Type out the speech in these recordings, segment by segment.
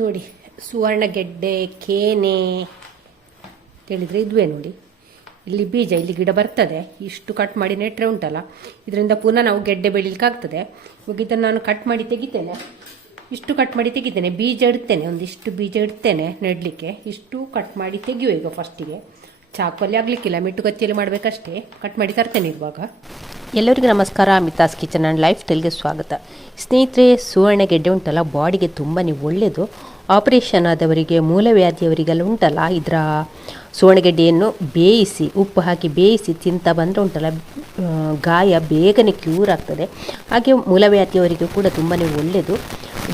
ನೋಡಿ ಸುವರ್ಣಗೆಡ್ಡೆ ಕೇನೆ ಹೇಳಿದರೆ ಇದುವೇ ನೋಡಿ. ಇಲ್ಲಿ ಬೀಜ, ಇಲ್ಲಿ ಗಿಡ ಬರ್ತದೆ. ಇಷ್ಟು ಕಟ್ ಮಾಡಿ ನೆಟ್ಟರೆ ಉಂಟಲ್ಲ, ಇದರಿಂದ ಪುನಃ ನಾವು ಗೆಡ್ಡೆ ಬೆಳೀಲಿಕ್ಕಾಗ್ತದೆ. ಇವಾಗ ಇದನ್ನು ನಾನು ಕಟ್ ಮಾಡಿ ತೆಗಿತೇನೆ. ಇಷ್ಟು ಕಟ್ ಮಾಡಿ ತೆಗಿತೇನೆ. ಬೀಜ ಇಡ್ತೇನೆ, ಒಂದಿಷ್ಟು ಬೀಜ ಇಡ್ತೇನೆ ನೆಡಲಿಕ್ಕೆ. ಇಷ್ಟು ಕಟ್ ಮಾಡಿ ತೆಗಿಯುವ. ಈಗ ಫಸ್ಟಿಗೆ ಚಾಕುವಲ್ಲಿ ಆಗಲಿಕ್ಕಿಲ್ಲ, ಮಿಟ್ಟುಗತ್ತಿಯಲ್ಲಿ ಮಾಡಬೇಕಷ್ಟೇ. ಕಟ್ ಮಾಡಿ ತರ್ತೇನೆ ಇರುವಾಗ. ಎಲ್ಲರಿಗೂ ನಮಸ್ಕಾರ. ಮಿತಾಸ್ ಕಿಚನ್ ಆ್ಯಂಡ್ ಲೈಫ್ ಸ್ಟೈಲ್ಗೆ ಸ್ವಾಗತ. ಸ್ನೇಹಿತರೆ, ಸುವರ್ಣಗೆಡ್ಡೆ ಉಂಟಲ್ಲ ಬಾಡಿಗೆ ತುಂಬಾ ಒಳ್ಳೆಯದು. ಆಪರೇಷನ್ ಆದವರಿಗೆ, ಮೂಲವ್ಯಾಧಿಯವರಿಗೆಲ್ಲ ಉಂಟಲ್ಲ, ಇದರ ಸುವರ್ಣಗೆಡ್ಡೆಯನ್ನು ಬೇಯಿಸಿ, ಉಪ್ಪು ಹಾಕಿ ಬೇಯಿಸಿ ತಿಂತ ಬಂದರೆ ಉಂಟಲ್ಲ, ಗಾಯ ಬೇಗನೆ ಕ್ಯೂರ್ ಆಗ್ತದೆ. ಹಾಗೆ ಮೂಲವ್ಯಾಧಿಯವರಿಗೆ ಕೂಡ ತುಂಬಾ ಒಳ್ಳೆಯದು.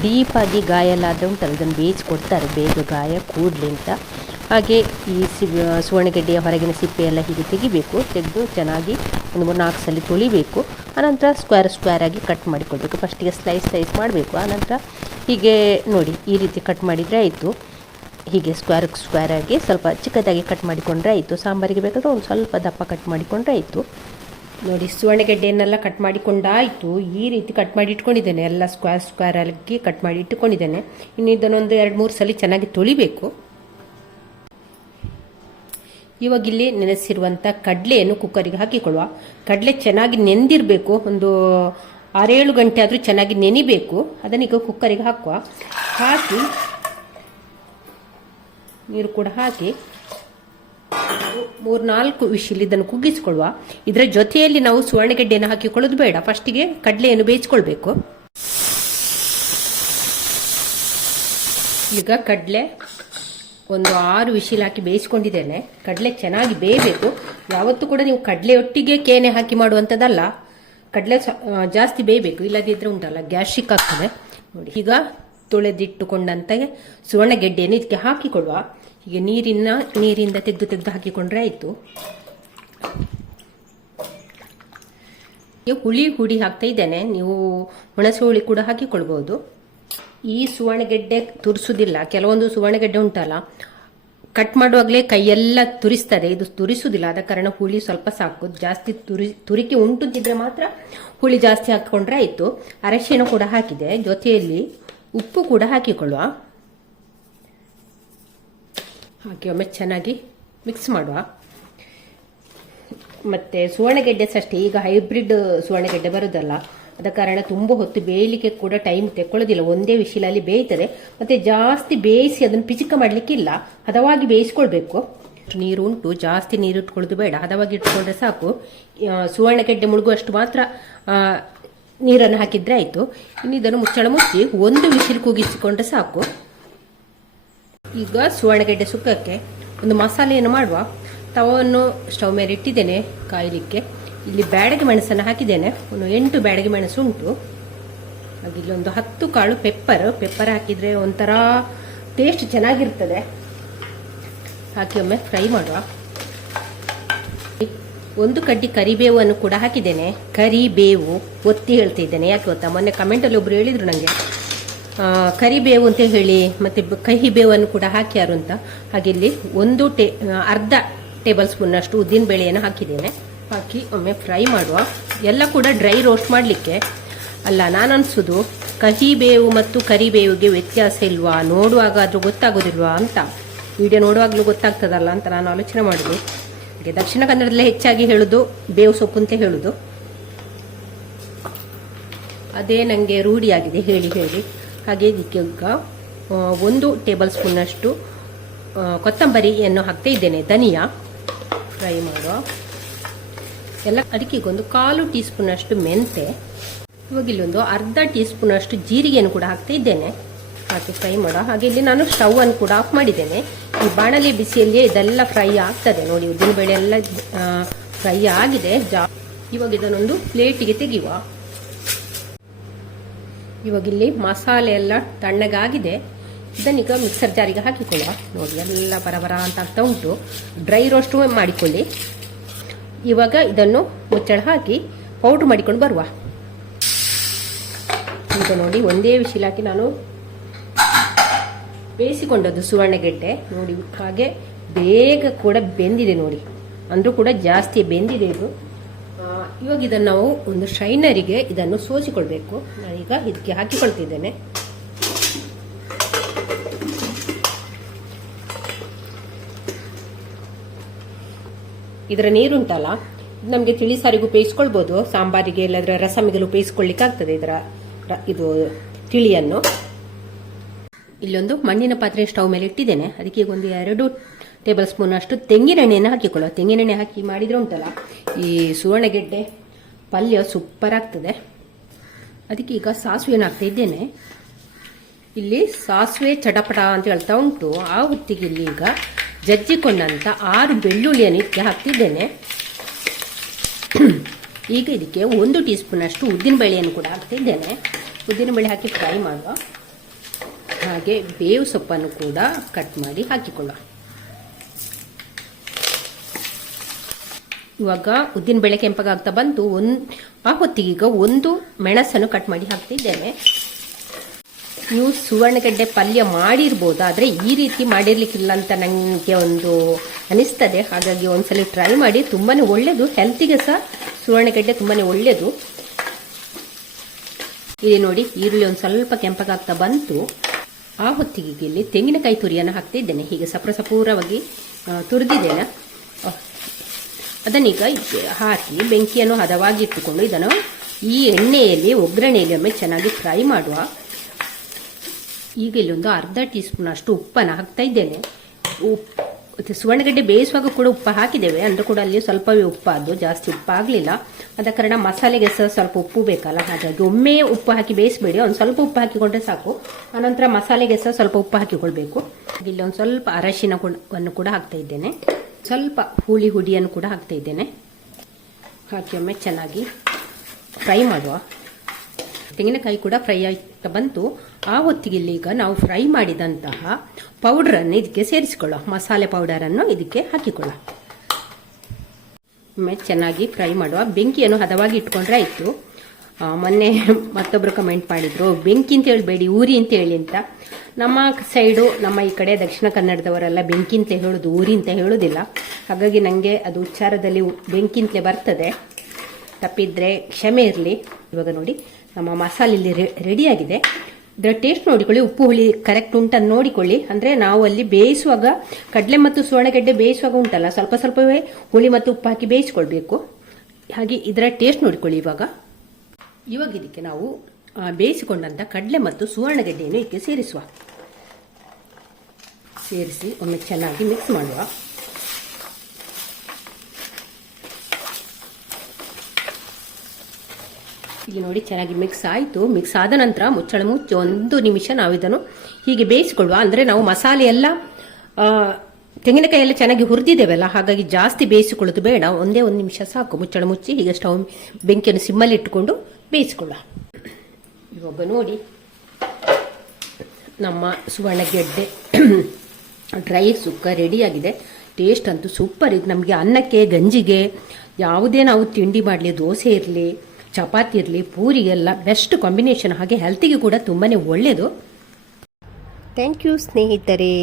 ಡೀಪಾಗಿ ಗಾಯ ಎಲ್ಲ ಆದರೆ ಉಂಟಲ್ಲ, ಇದನ್ನು ಬೇಯಿಸಿಕೊಡ್ತಾರೆ ಬೇಗ ಗಾಯ ಕೂಡಲಿ ಅಂತ. ಹಾಗೆ ಈ ಸುವರ್ಣಗೆಡ್ಡೆಯ ಹೊರಗಿನ ಸಿಪ್ಪೆ ಎಲ್ಲ ಹೀಗೆ ತೆಗಿಬೇಕು. ತೆಗೆದು ಚೆನ್ನಾಗಿ ಒಂದು 3-4 ಸಲ ತೊಳಿಬೇಕು. ಆನಂತರ ಸ್ಕ್ವೇರ್ ಆಗಿ ಕಟ್ ಮಾಡಿಕೊಳ್ಬೇಕು. ಫಸ್ಟಿಗೆ ಸ್ಲೈಸ್ ಮಾಡಬೇಕು. ಆನಂತರ ಹೀಗೆ ನೋಡಿ ಈ ರೀತಿ ಕಟ್ ಮಾಡಿದರೆ ಆಯಿತು. ಹೀಗೆ ಸ್ಕ್ವೇರ್ ಆಗಿ ಸ್ವಲ್ಪ ಚಿಕ್ಕದಾಗಿ ಕಟ್ ಮಾಡಿಕೊಂಡ್ರೆ ಆಯಿತು. ಸಾಂಬಾರಿಗೆ ಬೇಕಾದರೆ ಒಂದು ಸ್ವಲ್ಪ ದಪ್ಪ ಕಟ್ ಮಾಡಿಕೊಂಡ್ರೆ ಆಯಿತು. ನೋಡಿ, ಸುವರ್ಣಗೆಡ್ಡೆಯನ್ನೆಲ್ಲ ಕಟ್ ಮಾಡಿಕೊಂಡಾಯಿತು. ಈ ರೀತಿ ಕಟ್ ಮಾಡಿ ಇಟ್ಕೊಂಡಿದ್ದೇನೆ. ಎಲ್ಲ ಸ್ಕ್ವೇರ್ ಆಗಿ ಕಟ್ ಮಾಡಿ ಇಟ್ಟುಕೊಂಡಿದ್ದೇನೆ. ಇನ್ನು ಇದನ್ನೊಂದು 2-3 ಸಲ ಚೆನ್ನಾಗಿ ತೊಳಿಬೇಕು. ಇವಾಗ ಇಲ್ಲಿ ನೆನೆಸಿರುವಂಥ ಕಡಲೆಯನ್ನು ಕುಕ್ಕರಿಗೆ ಹಾಕಿಕೊಳ್ಳುವ. ಕಡಲೆ ಚೆನ್ನಾಗಿ ನೆಂದಿರಬೇಕು. ಒಂದು 6-7 ಗಂಟೆ ಆದರೂ ಚೆನ್ನಾಗಿ ನೆನಿಬೇಕು. ಅದನ್ನೀಗ ಕುಕ್ಕರಿಗೆ ಹಾಕುವ. ಹಾಕಿ ನೀರು ಕೂಡ ಹಾಕಿ 3-4 ವಿಶಿಲ್ ಇದನ್ನು ಕುಗ್ಗಿಸಿಕೊಳ್ಳುವ. ಇದರ ಜೊತೆಯಲ್ಲಿ ನಾವು ಸುವರ್ಣಗೆಡ್ಡೆಯನ್ನು ಹಾಕಿಕೊಳ್ಳೋದು ಬೇಡ. ಫಸ್ಟಿಗೆ ಕಡಲೆಯನ್ನು ಬೇಯಿಸ್ಕೊಳ್ಬೇಕು. ಈಗ ಕಡಲೆ ಒಂದು 6 ವಿಶಿಲ್ ಹಾಕಿ ಬೇಯಿಸ್ಕೊಂಡಿದ್ದೇನೆ. ಕಡಲೆ ಚೆನ್ನಾಗಿ ಬೇಯಬೇಕು. ಯಾವತ್ತೂ ಕೂಡ ನೀವು ಕಡಲೆಯೊಟ್ಟಿಗೆ ಕೇನೆ ಹಾಕಿ ಮಾಡುವಂಥದ್ದಲ್ಲ. ಕಡಲೆ ಜಾಸ್ತಿ ಬೇಯಬೇಕು, ಇಲ್ಲದಿದ್ದರೆ ಉಂಟಲ್ಲ ಗ್ಯಾಸ್ಟ್ರಿಕ್ ಆಗ್ತದೆ. ನೋಡಿ, ಈಗ ತೊಳೆದಿಟ್ಟುಕೊಂಡಂತೆ ಸುವರ್ಣಗೆಡ್ಡೆಯನ್ನು ಇದಕ್ಕೆ ಹಾಕಿಕೊಡುವ. ಹೀಗೆ ನೀರಿಂದ ತೆಗೆದು ಹಾಕಿಕೊಂಡ್ರೆ ಆಯಿತು. ಈಗ ಹುಳಿ ಹಾಕ್ತಾ ಇದ್ದೇನೆ. ನೀವು ಹುಣಸೆ ಹುಳಿ ಕೂಡ ಹಾಕಿಕೊಳ್ಬಹುದು. ಈ ಸುವರ್ಣಗೆಡ್ಡೆ ತುರಿಸುವುದಿಲ್ಲ. ಕೆಲವೊಂದು ಸುವರ್ಣಗೆಡ್ಡೆ ಉಂಟಲ್ಲ, ಕಟ್ ಮಾಡುವಾಗಲೇ ಕೈಯೆಲ್ಲ ತುರಿಸ್ತದೆ. ಇದು ತುರಿಸುವುದಿಲ್ಲ. ಆದ ಕಾರಣ ಹುಳಿ ಸ್ವಲ್ಪ ಸಾಕು. ಜಾಸ್ತಿ ತುರಿಕೆ ಉಂಟುತ್ತಿದ್ರೆ ಮಾತ್ರ ಹುಳಿ ಜಾಸ್ತಿ ಹಾಕಿಕೊಂಡ್ರೆ ಆಯಿತು. ಅರಶಿನ ಕೂಡ ಹಾಕಿದೆ. ಜೊತೆಯಲ್ಲಿ ಉಪ್ಪು ಕೂಡ ಹಾಕಿಕೊಳ್ಳುವ. ಹಾಕಿ ಒಮ್ಮೆ ಚೆನ್ನಾಗಿ ಮಿಕ್ಸ್ ಮಾಡುವ. ಮತ್ತು ಸುವರ್ಣಗೆಡ್ಡೆ ಅಷ್ಟೇ. ಈಗ ಹೈಬ್ರಿಡ್ ಸುವರ್ಣಗೆಡ್ಡೆ ಬರೋದಲ್ಲ, ಆದ ಕಾರಣ ತುಂಬ ಹೊತ್ತು ಬೇಯಲಿಕ್ಕೆ ಕೂಡ ಟೈಮ್ ತೆಕ್ಕೊಳ್ಳೋದಿಲ್ಲ. ಒಂದೇ ವಿಶಿಲಲ್ಲಿ ಬೇಯ್ತದೆ. ಮತ್ತು ಜಾಸ್ತಿ ಬೇಯಿಸಿ ಅದನ್ನು ಪಿಚಿಕ ಮಾಡಲಿಕ್ಕಿಲ್ಲ. ಹದವಾಗಿ ಬೇಯಿಸ್ಕೊಳ್ಬೇಕು. ನೀರು ಉಂಟು, ಜಾಸ್ತಿ ನೀರು ಇಟ್ಕೊಳ್ಳೋದು ಬೇಡ. ಹದವಾಗಿ ಇಟ್ಕೊಂಡ್ರೆ ಸಾಕು. ಸುವರ್ಣಗೆಡ್ಡೆ ಮುಳುಗುವಷ್ಟು ಮಾತ್ರ ನೀರನ್ನು ಹಾಕಿದ್ರೆ ಆಯಿತು. ಇನ್ನು ಇದನ್ನು ಮುಚ್ಚಳ ಮುಚ್ಚಿ 1 ವಿಶಿಲ್ ಕೂಗಿಸಿಕೊಂಡ್ರೆ ಸಾಕು. ಈಗ ಸುವರ್ಣಗೆಡ್ಡೆ ಸುಕ್ಕಕ್ಕೆ ಒಂದು ಮಸಾಲೆಯನ್ನು ಮಾಡುವ. ತವವನ್ನು ಸ್ಟವ್ ಮೇಲೆ ಇಟ್ಟಿದ್ದೇನೆ ಕಾಯಲಿಕ್ಕೆ. ಇಲ್ಲಿ ಬ್ಯಾಡಗಿ ಮೆಣಸನ್ನು ಹಾಕಿದ್ದೇನೆ. ಒಂದು 8 ಬ್ಯಾಡಗಿ ಮೆಣಸು ಉಂಟು. ಹಾಗೆ ಇಲ್ಲಿ ಒಂದು 10 ಕಾಳು ಪೆಪ್ಪರ್ ಹಾಕಿದರೆ ಒಂಥರ ಟೇಸ್ಟ್ ಚೆನ್ನಾಗಿರ್ತದೆ. ಹಾಕಿ ಒಮ್ಮೆ ಫ್ರೈ ಮಾಡುವ. 1 ಕಡ್ಡಿ ಕರಿಬೇವನ್ನು ಕೂಡ ಹಾಕಿದ್ದೇನೆ. ಕರಿಬೇವು ಒತ್ತಿ ಹೇಳ್ತಾ ಇದ್ದೇನೆ. ಯಾಕೆ ಗೊತ್ತಾ, ಮೊನ್ನೆ ಕಮೆಂಟಲ್ಲಿ ಒಬ್ರು ಹೇಳಿದ್ರು ನನಗೆ ಕರಿಬೇವು ಅಂತ ಹೇಳಿ, ಮತ್ತು ಕಹಿ ಬೇವನ್ನು ಕೂಡ ಹಾಕ್ಯಾರು ಅಂತ. ಹಾಗೆ ಇಲ್ಲಿ ಅರ್ಧ ಟೇಬಲ್ ಸ್ಪೂನ್ನಷ್ಟು ಉದ್ದಿನ ಬೇಳೆಯನ್ನು ಹಾಕಿದ್ದೇನೆ. ಹಾಕಿ ಒಮ್ಮೆ ಫ್ರೈ ಮಾಡುವ. ಎಲ್ಲ ಕೂಡ ಡ್ರೈ ರೋಸ್ಟ್ ಮಾಡಲಿಕ್ಕೆ ಅಲ್ಲ. ನಾನು ಅನಿಸೋದು ಕಹಿ ಬೇವು ಮತ್ತು ಕರಿಬೇವಿಗೆ ವ್ಯತ್ಯಾಸ ಇಲ್ವಾ, ನೋಡುವಾಗ ಆದರೂ ಗೊತ್ತಾಗೋದಿಲ್ವಾ ಅಂತ. ವಿಡಿಯೋ ನೋಡುವಾಗಲೂ ಗೊತ್ತಾಗ್ತದಲ್ಲ ಅಂತ ನಾನು ಆಲೋಚನೆ ಮಾಡೋದು. ಹಾಗೆ ದಕ್ಷಿಣ ಕನ್ನಡದಲ್ಲೇ ಹೆಚ್ಚಾಗಿ ಹೇಳೋದು ಬೇವು ಸೊಪ್ಪು ಅಂತ ಹೇಳೋದು. ಅದೇ ನನಗೆ ರೂಢಿಯಾಗಿದೆ ಹೇಳಿ. ಹಾಗೆ ಇದಕ್ಕೆ ಈಗ 1 ಟೇಬಲ್ ಸ್ಪೂನ್ನಷ್ಟು ಕೊತ್ತಂಬರಿಯನ್ನು ಹಾಕ್ತಾ ಇದ್ದೇನೆ. ಧನಿಯಾ ಫ್ರೈ ಮಾಡುವ. ಎಲ್ಲ ಅದಕ್ಕೆ 1/4 ಟೀ ಸ್ಪೂನಷ್ಟು ಮೆಂತೆ. ಇವಾಗ ಇಲ್ಲೊಂದು ಅರ್ಧ ಟೀ ಸ್ಪೂನಷ್ಟು ಜೀರಿಗೆಯನ್ನು ಕೂಡ ಹಾಕ್ತಾ ಇದ್ದೇನೆ. ಹಾಕಿ ಫ್ರೈ ಮಾಡುವ. ಹಾಗೆ ಇಲ್ಲಿ ನಾನು ಸ್ಟವ್ ಅನ್ನು ಕೂಡ ಆಫ್ ಮಾಡಿದ್ದೇನೆ. ಈ ಬಾಣಲೆ ಬಿಸಿಯಲ್ಲಿ ಇದೆಲ್ಲ ಫ್ರೈ ಆಗ್ತದೆ. ನೋಡಿ, ಉದ್ದಿನ ಬೇಳೆ ಎಲ್ಲ ಫ್ರೈ ಆಗಿದೆ. ಇವಾಗ ಇದನ್ನೊಂದು ಪ್ಲೇಟಿಗೆ ತೆಗೆಯುವ. ಇವಾಗ ಇಲ್ಲಿ ಮಸಾಲೆ ಎಲ್ಲ ತಣ್ಣಗಾಗಿದೆ. ಇದನ್ನೀಗ ಮಿಕ್ಸರ್ ಜಾರಿಗೆ ಹಾಕಿಕೊಳ್ಳುವ. ನೋಡಿ, ಎಲ್ಲ ಬರಬರ ಅಂತ ಆಗ್ತಾ ಉಂಟು. ಡ್ರೈ ರೋಸ್ಟ್ ಮಾಡಿಕೊಳ್ಳಿ. ಇವಾಗ ಇದನ್ನು ಮುಚ್ಚಳ ಹಾಕಿ ಪೌಡ್ರ್ ಮಾಡಿಕೊಂಡು ಬರುವ. ಈಗ ನೋಡಿ, ಒಂದೇ ವಿಶಿಲ್ ಹಾಕಿ ನಾನು ಬೇಯಿಸಿಕೊಂಡದ್ದು ಸುವರ್ಣಗೆಡ್ಡೆ. ನೋಡಿ, ಹಾಗೆ ಬೇಗ ಕೂಡ ಬೆಂದಿದೆ. ನೋಡಿ, ಅಂದರೂ ಕೂಡ ಜಾಸ್ತಿ ಬೆಂದಿದೆ ಇದು. ಇವಾಗ ಇದನ್ನು ನಾವು ಒಂದು ಶೈನರಿಗೆ ಇದನ್ನು ಸೋಸಿಕೊಳ್ಬೇಕು. ನಾನೀಗ ಇದಕ್ಕೆ ಹಾಕಿಕೊಳ್ತಿದ್ದೇನೆ. ಇದರ ನೀರುಂಟಲ್ಲ ನಮಗೆ ತಿಳಿ ಸಾರಿಗೂ ಉಪಯೋಗಿಸ್ಕೊಳ್ಬೋದು, ಸಾಂಬಾರಿಗೆ ಇಲ್ಲದ್ರೆ ರಸಮಿಗೆಲ್ಲ ಉಪಯೋಗಿಸ್ಕೊಳ್ಳಿಕ್ಕೆ ಆಗ್ತದೆ ಇದು ತಿಳಿಯನ್ನು. ಇಲ್ಲೊಂದು ಮಣ್ಣಿನ ಪಾತ್ರೆ ಸ್ಟವ್ ಮೇಲೆ ಇಟ್ಟಿದ್ದೇನೆ. ಅದಕ್ಕೆ ಈಗ ಒಂದು 2 ಟೇಬಲ್ ಸ್ಪೂನ್ ಅಷ್ಟು ತೆಂಗಿನೆಣ್ಣೆಯನ್ನು ಹಾಕಿಕೊಳ್ಳುವ. ತೆಂಗಿನೆಣ್ಣೆ ಹಾಕಿ ಮಾಡಿದ್ರೆ ಉಂಟಲ್ಲ ಈ ಸುವರ್ಣಗೆಡ್ಡೆ ಪಲ್ಯ ಸೂಪರ್ ಆಗ್ತದೆ. ಅದಕ್ಕೆ ಈಗ ಸಾಸಿವೆಯನ್ನು ಹಾಕ್ತಾ ಇದ್ದೇನೆ. ಇಲ್ಲಿ ಸಾಸಿವೆ ಚಟಪಟ ಅಂತ ಹೇಳ್ತಾ ಉಂಟು. ಆ ಹೊತ್ತಿಗೆ ಇಲ್ಲಿ ಈಗ ಜಜ್ಜಿಕೊಂಡಂತ 6 ಬೆಳ್ಳುಳ್ಳಿಯನ್ನು ಇದಕ್ಕೆ ಹಾಕ್ತಿದ್ದೇನೆ. ಈಗ ಇದಕ್ಕೆ 1 ಟೀ ಸ್ಪೂನ್ ಅಷ್ಟು ಉದ್ದಿನಬೇಳೆಯನ್ನು ಕೂಡ ಹಾಕ್ತಿದ್ದೇನೆ. ಉದ್ದಿನಬೇಳೆ ಹಾಕಿ ಫ್ರೈ ಮಾಡುವ. ಹಾಗೆ ಬೇವು ಸೊಪ್ಪನ್ನು ಕೂಡ ಕಟ್ ಮಾಡಿ ಹಾಕಿಕೊಳ್ಳುವ. ಇವಾಗ ಉದ್ದಿನಬೇಳೆ ಕೆಂಪಗಾಗ್ತಾ ಬಂತು. ಆ ಹೊತ್ತಿಗೆ ಈಗ 1 ಮೆಣಸನ್ನು ಕಟ್ ಮಾಡಿ ಹಾಕ್ತಿದ್ದೇನೆ. ನೀವು ಸುವರ್ಣಗೆಡ್ಡೆ ಪಲ್ಯ ಮಾಡಿರ್ಬೋದು, ಆದರೆ ಈ ರೀತಿ ಮಾಡಿರ್ಲಿಕ್ಕಿಲ್ಲ ಅಂತ ನನಗೆ ಒಂದು ಅನಿಸ್ತದೆ. ಹಾಗಾಗಿ ಒಂದ್ಸಲ ಟ್ರೈ ಮಾಡಿ, ತುಂಬಾನೇ ಒಳ್ಳೇದು, ಹೆಲ್ತಿಗೆ ಸಹ ಸುವರ್ಣಗೆಡ್ಡೆ ತುಂಬಾನೇ ಒಳ್ಳೇದು. ಇಲ್ಲಿ ನೋಡಿ ಈರುಳ್ಳಿ ಒಂದು ಸ್ವಲ್ಪ ಕೆಂಪಗಾಗ್ತಾ ಬಂತು. ಆ ಹೊತ್ತಿಗೆ ಇಲ್ಲಿ ತೆಂಗಿನಕಾಯಿ ತುರಿಯನ್ನು ಹಾಕ್ತಿದ್ದೇನೆ. ಹೀಗೆ ಸಪೂರವಾಗಿ ತುರಿದಿದ್ದೇನೆ. ಅದನ್ನೀಗ ಹಾಕಿ ಬೆಂಕಿಯನ್ನು ಹದವಾಗಿ ಇಟ್ಟುಕೊಂಡು ಇದನ್ನು ಈ ಎಣ್ಣೆಯಲ್ಲಿ ಒಗ್ಗರಣೆಯಲ್ಲಿ ಒಮ್ಮೆ ಚೆನ್ನಾಗಿ ಫ್ರೈ ಮಾಡುವ. ಈಗ ಇಲ್ಲೊಂದು ಅರ್ಧ ಟೀ ಸ್ಪೂನ್ ಅಷ್ಟು ಉಪ್ಪನ್ನು ಹಾಕ್ತಾ ಇದ್ದೇನೆ. ಸುವರ್ಣಗೆಡ್ಡೆ ಬೇಯಿಸುವಾಗ ಕೂಡ ಉಪ್ಪು ಹಾಕಿದ್ದೇವೆ, ಅಂದ್ರೆ ಕೂಡ ಅಲ್ಲಿ ಸ್ವಲ್ಪವೇ ಉಪ್ಪಾದ್ದು, ಜಾಸ್ತಿ ಉಪ್ಪು ಆಗಲಿಲ್ಲ. ಆದ ಕಾರಣ ಮಸಾಲೆಗೆ ಸಹ ಸ್ವಲ್ಪ ಉಪ್ಪು ಬೇಕಲ್ಲ, ಹಾಗಾಗಿ ಒಮ್ಮೆ ಉಪ್ಪು ಹಾಕಿ ಬೇಯಿಸಬೇಡಿ, ಒಂದು ಸ್ವಲ್ಪ ಉಪ್ಪು ಹಾಕಿಕೊಂಡ್ರೆ ಸಾಕು. ಆನಂತರ ಮಸಾಲೆಗೆ ಸಹ ಸ್ವಲ್ಪ ಉಪ್ಪು ಹಾಕಿಕೊಳ್ಬೇಕು. ಇಲ್ಲಿ ಒಂದು ಸ್ವಲ್ಪ ಅರಶಿನವನ್ನು ಕೂಡ ಹಾಕ್ತಾ ಇದ್ದೇನೆ. ಸ್ವಲ್ಪ ಹುಡಿಯನ್ನು ಕೂಡ ಹಾಕ್ತಾ ಇದ್ದೇನೆ. ಹಾಕಿ ಒಮ್ಮೆ ಚೆನ್ನಾಗಿ ಫ್ರೈ ಮಾಡುವ. ತೆಂಗಿನಕಾಯಿ ಕೂಡ ಫ್ರೈ ಆಗ್ತಾ ಬಂತು. ಆ ಹೊತ್ತಿಗೆ ಈಗ ನಾವು ಫ್ರೈ ಮಾಡಿದಂತಹ ಪೌಡರನ್ನು ಇದಕ್ಕೆ ಸೇರಿಸಿಕೊಳ್ಳುವ. ಮಸಾಲೆ ಪೌಡರನ್ನು ಇದಕ್ಕೆ ಹಾಕಿಕೊಳ್ಳುವ. ಒಮ್ಮೆ ಚೆನ್ನಾಗಿ ಫ್ರೈ ಮಾಡುವ. ಬೆಂಕಿಯನ್ನು ಹದವಾಗಿ ಇಟ್ಕೊಂಡ್ರೆ ಆಯಿತು. ಮೊನ್ನೆ ಮತ್ತೊಬ್ಬರು ಕಮೆಂಟ್ ಮಾಡಿದ್ರು, ಬೆಂಕಿ ಅಂತ ಹೇಳಬೇಡಿ ಊರಿ ಅಂತ ಹೇಳಿ ಅಂತ. ನಮ್ಮ ಸೈಡು, ನಮ್ಮ ಈ ಕಡೆ ದಕ್ಷಿಣ ಕನ್ನಡದವರೆಲ್ಲ ಬೆಂಕಿ ಅಂತ ಹೇಳೋದು, ಊರಿ ಅಂತ ಹೇಳೋದಿಲ್ಲ. ಹಾಗಾಗಿ ನನಗೆ ಅದು ಉಚ್ಚಾರದಲ್ಲಿ ಬೆಂಕಿ ಅಂತಲೇ ಬರ್ತದೆ. ತಪ್ಪಿದ್ರೆ ಕ್ಷಮೆ ಇರಲಿ. ಇವಾಗ ನೋಡಿ ನಮ್ಮ ಮಸಾಲೆ ಇಲ್ಲಿ ರೆಡಿಯಾಗಿದೆ. ಇದರ ಟೇಸ್ಟ್ ನೋಡಿಕೊಳ್ಳಿ, ಉಪ್ಪು ಹುಳಿ ಕರೆಕ್ಟ್ ಉಂಟನ್ನು ನೋಡಿಕೊಳ್ಳಿ. ಅಂದರೆ ನಾವು ಅಲ್ಲಿ ಬೇಯಿಸುವಾಗ ಕಡಲೆ ಮತ್ತು ಸುವರ್ಣಗೆಡ್ಡೆ ಬೇಯಿಸುವಾಗ ಉಂಟಲ್ಲ, ಸ್ವಲ್ಪ ಸ್ವಲ್ಪವೇ ಹುಳಿ ಮತ್ತು ಉಪ್ಪು ಹಾಕಿ ಬೇಯಿಸ್ಕೊಳ್ಬೇಕು. ಹಾಗೆ ಇದರ ಟೇಸ್ಟ್ ನೋಡಿಕೊಳ್ಳಿ. ಇವಾಗ ಇದಕ್ಕೆ ನಾವು ಬೇಯಿಸಿಕೊಂಡಂಥ ಕಡಲೆ ಮತ್ತು ಸುವರ್ಣಗೆಡ್ಡೆಯನ್ನು ಇದಕ್ಕೆ ಸೇರಿಸಿ ಒಮ್ಮೆ ಚೆನ್ನಾಗಿ ಮಿಕ್ಸ್ ಮಾಡುವ. ಈಗ ನೋಡಿ ಚೆನ್ನಾಗಿ ಮಿಕ್ಸ್ ಆಯಿತು. ಮಿಕ್ಸ್ ಆದ ನಂತರ ಮುಚ್ಚಳ ಮುಚ್ಚಿ 1 ನಿಮಿಷ ನಾವು ಇದನ್ನು ಹೀಗೆ ಬೇಯಿಸಿಕೊಳ್ಳುವ. ಅಂದರೆ ನಾವು ಮಸಾಲೆ ಎಲ್ಲ ತೆಂಗಿನಕಾಯಿ ಎಲ್ಲ ಚೆನ್ನಾಗಿ ಹುರಿದಿದ್ದೇವಲ್ಲ, ಹಾಗಾಗಿ ಜಾಸ್ತಿ ಬೇಯಿಸಿಕೊಳ್ಳೋದು ಬೇಡ. 1 ನಿಮಿಷ ಸಾಕು. ಮುಚ್ಚಳ ಮುಚ್ಚಿ ಹೀಗೆ ಸ್ಟವ್ ಬೆಂಕಿಯನ್ನು ಸಿಮ್ಮಲ್ಲಿ ಇಟ್ಟುಕೊಂಡು ಬೇಯಿಸಿಕೊಳ್ಳುವ. ಇವಾಗ ನೋಡಿ ನಮ್ಮ ಸುವರ್ಣಗೆಡ್ಡೆ ಡ್ರೈ ಸುಕ್ಕ ರೆಡಿಯಾಗಿದೆ. ಟೇಸ್ಟ್ ಅಂತೂ ಸೂಪರ್. ಇದು ನಮಗೆ ಅನ್ನಕ್ಕೆ, ಗಂಜಿಗೆ, ಯಾವುದೇ ನಾವು ತಿಂಡಿ ಮಾಡಲಿ, ದೋಸೆ ಇರಲಿ, ಚಪಾತಿ ಇರಲಿ, ಪೂರಿಗೆಲ್ಲ ಬೆಸ್ಟ್ ಕಾಂಬಿನೇಷನ್. ಹಾಗೆ ಹೆಲ್ತಿಗೆ ಕೂಡ ತುಂಬಾ ಒಳ್ಳೆಯದು. ಥ್ಯಾಂಕ್ ಯು ಸ್ನೇಹಿತರೆ.